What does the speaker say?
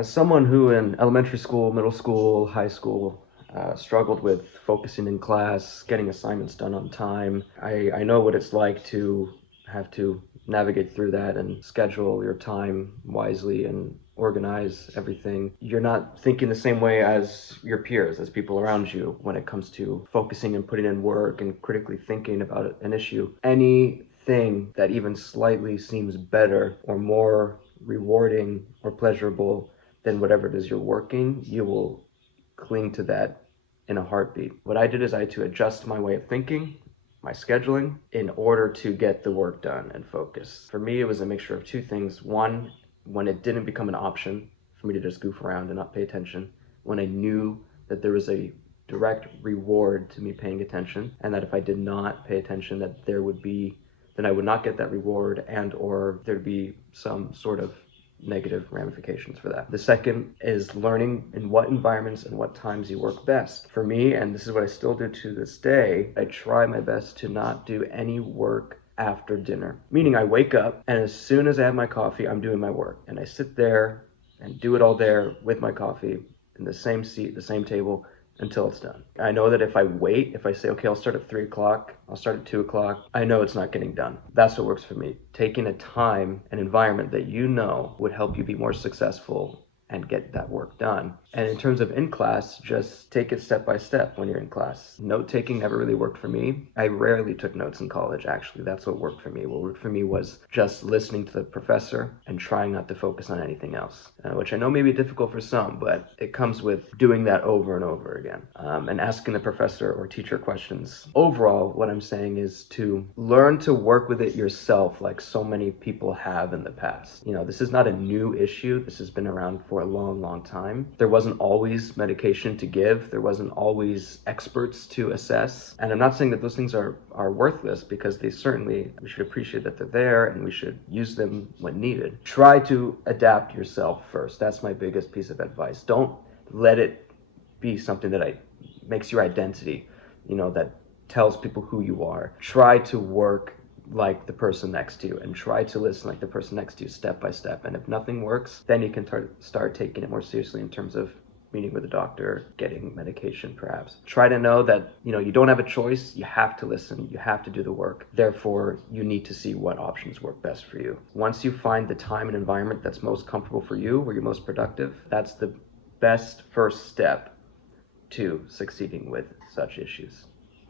As someone who in elementary school, middle school, high school, struggled with focusing in class, getting assignments done on time, I know what it's like to have to navigate through that and schedule your time wisely and organize everything. You're not thinking the same way as your peers, as people around you, when it comes to focusing and putting in work and critically thinking about an issue. Anything that even slightly seems better or more rewarding or pleasurable than whatever it is you're working, you will cling to that in a heartbeat. What I did is I had to adjust my way of thinking, my scheduling, in order to get the work done and focus. For me, it was a mixture of two things. One, when it didn't become an option for me to just goof around and not pay attention, when I knew that there was a direct reward to me paying attention, and that if I did not pay attention, that then I would not get that reward, and or there'd be some sort of negative ramifications for that. The second is learning in what environments and what times you work best. For me, and this is what I still do to this day, I try my best to not do any work after dinner. Meaning I wake up and as soon as I have my coffee, I'm doing my work. And I sit there and do it all there with my coffee in the same seat, the same table, until it's done. I know that if I wait, if I say, okay, I'll start at 3 o'clock, I'll start at 2 o'clock, I know it's not getting done. That's what works for me. Taking a time, an environment that you know would help you be more successful and get that work done. And in terms of in class, just take it step by step when you're in class. Note taking never really worked for me. I rarely took notes in college, actually. That's what worked for me. What worked for me was just listening to the professor and trying not to focus on anything else, which I know may be difficult for some, but it comes with doing that over and over again, and asking the professor or teacher questions. Overall, what I'm saying is to learn to work with it yourself like so many people have in the past. This is not a new issue. This has been around for a long, long time. There wasn't always medication to give. There wasn't always experts to assess. And I'm not saying that those things are worthless, because we should appreciate that they're there and we should use them when needed. Try to adapt yourself first. That's my biggest piece of advice. Don't let it be something that makes your identity, that tells people who you are. Try to work like the person next to you and try to listen like the person next to you step by step. And if nothing works, then you can start taking it more seriously in terms of meeting with a doctor, getting medication perhaps. Try to know that, you don't have a choice. You have to listen. You have to do the work. Therefore, you need to see what options work best for you. Once you find the time and environment that's most comfortable for you, where you're most productive, that's the best first step to succeeding with such issues.